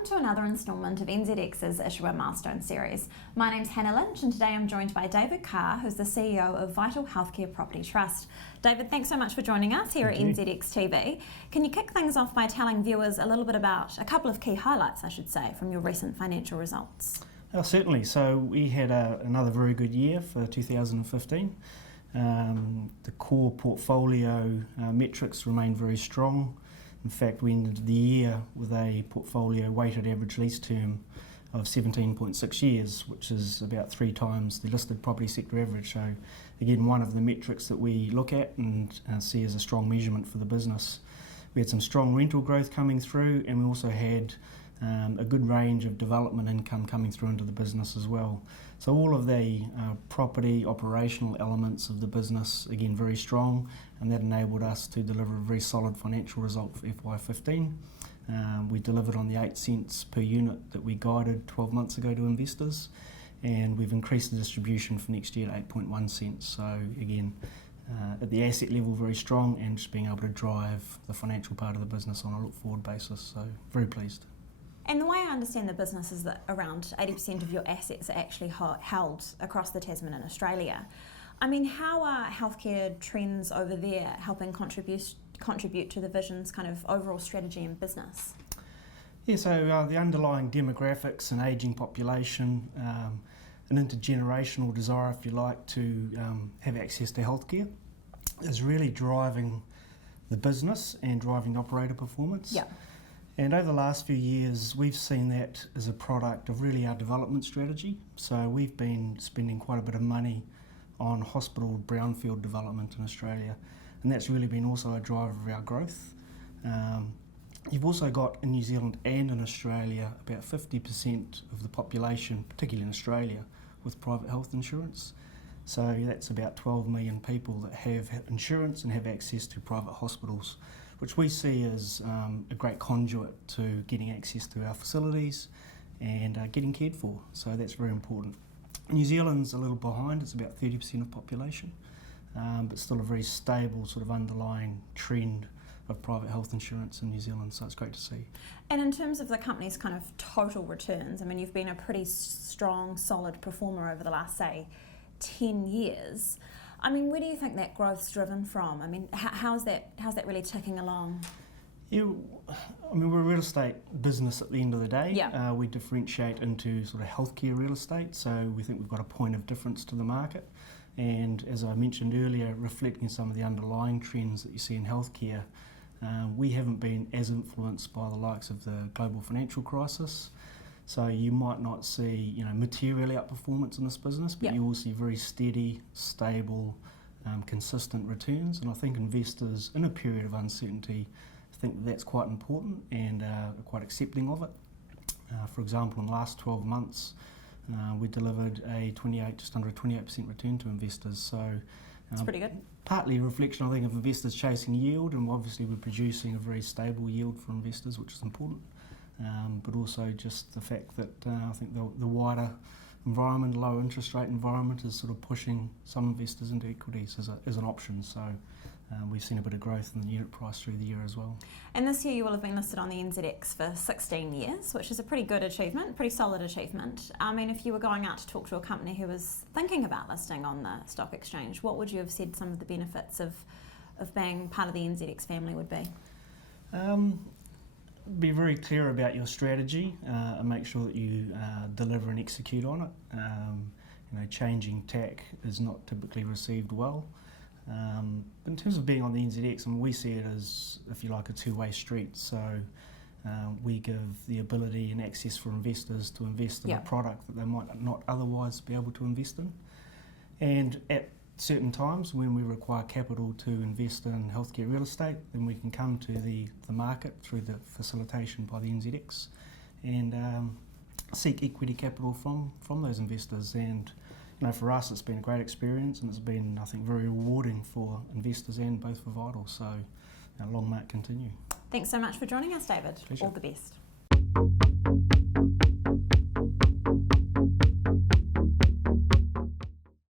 welcome to another instalment of NZX's Issuer Milestone series. My name's Hannah Lynch and today I'm joined by David Carr, who's the CEO of Vital Healthcare Property Trust. David, thanks so much for joining us here at NZX TV. Can you kick things off by telling viewers a little bit about a couple of key highlights, I should say, from your recent financial results? Certainly. So we had another very good year for 2015. The core portfolio metrics remain very strong. In fact, we ended the year with a portfolio weighted average lease term of 17.6 years, which is about 3 times the listed property sector average. So again, one of the metrics that we look at and see as a strong measurement for the business. We had some strong rental growth coming through, and we also had a good range of development income coming through into the business as well. So all of the property operational elements of the business, again, very strong, and that enabled us to deliver a very solid financial result for FY15. We delivered on the 8 cents per unit that we guided 12 months ago to investors, and we've increased the distribution for next year to 8.1 cents. So again, at the asset level, very strong, and just being able to drive the financial part of the business on a look-forward basis. So very pleased. And the way I understand the business is that around 80% of your assets are actually held across the Tasman and Australia. I mean, how are healthcare trends over there helping contribute to the Vision's kind of overall strategy and business? Yeah, so the underlying demographics and ageing population, an intergenerational desire, if you like, to have access to healthcare is really driving the business and driving operator performance. Yeah. And over the last few years, we've seen that as a product of really our development strategy. So we've been spending quite a bit of money on hospital brownfield development in Australia, and that's really been also a driver of our growth. You've also got in New Zealand and in Australia about 50% of the population, particularly in Australia, with private health insurance. So that's about 12 million people that have insurance and have access to private hospitals, which we see as a great conduit to getting access to our facilities and getting cared for. So that's very important. New Zealand's a little behind, it's about 30% of population, but still a very stable sort of underlying trend of private health insurance in New Zealand, so it's great to see. And in terms of the company's kind of total returns, I mean, you've been a pretty strong, solid performer over the last, say, 10 years. I mean, where do you think that growth's driven from? I mean, how's that really ticking along? Yeah, I mean, we're a real estate business at the end of the day. Yeah. We differentiate into sort of healthcare real estate, so we think we've got a point of difference to the market. And as I mentioned earlier, reflecting some of the underlying trends that you see in healthcare, we haven't been as influenced by the likes of the global financial crisis. So you might not see, material outperformance in this business, but you will see very steady, stable, consistent returns. And I think investors in a period of uncertainty think that's quite important and are quite accepting of it. For example, in the last 12 months, we delivered just under a 28% return to investors. So that's pretty good. Partly a reflection, I think, of investors chasing yield, and obviously we're producing a very stable yield for investors, which is important. But also just the fact that I think the wider environment, low interest rate environment, is sort of pushing some investors into equities as an option. So we've seen a bit of growth in the unit price through the year as well. And this year you will have been listed on the NZX for 16 years, which is a pretty good achievement, pretty solid achievement. I mean, if you were going out to talk to a company who was thinking about listing on the stock exchange, what would you have said some of the benefits of being part of the NZX family would be? Be very clear about your strategy and make sure that you deliver and execute on it. Changing tack is not typically received well. But in terms of being on the NZX, we see it as, if you like, a two-way street. So we give the ability and access for investors to invest in a product that they might not otherwise be able to invest in. And at certain times when we require capital to invest in healthcare real estate, then we can come to the market through the facilitation by the NZX and seek equity capital from those investors. And for us, it's been a great experience, and it's been, I think, very rewarding for investors and both for Vital. So long may it continue. Thanks so much for joining us, David. Pleasure. All the best.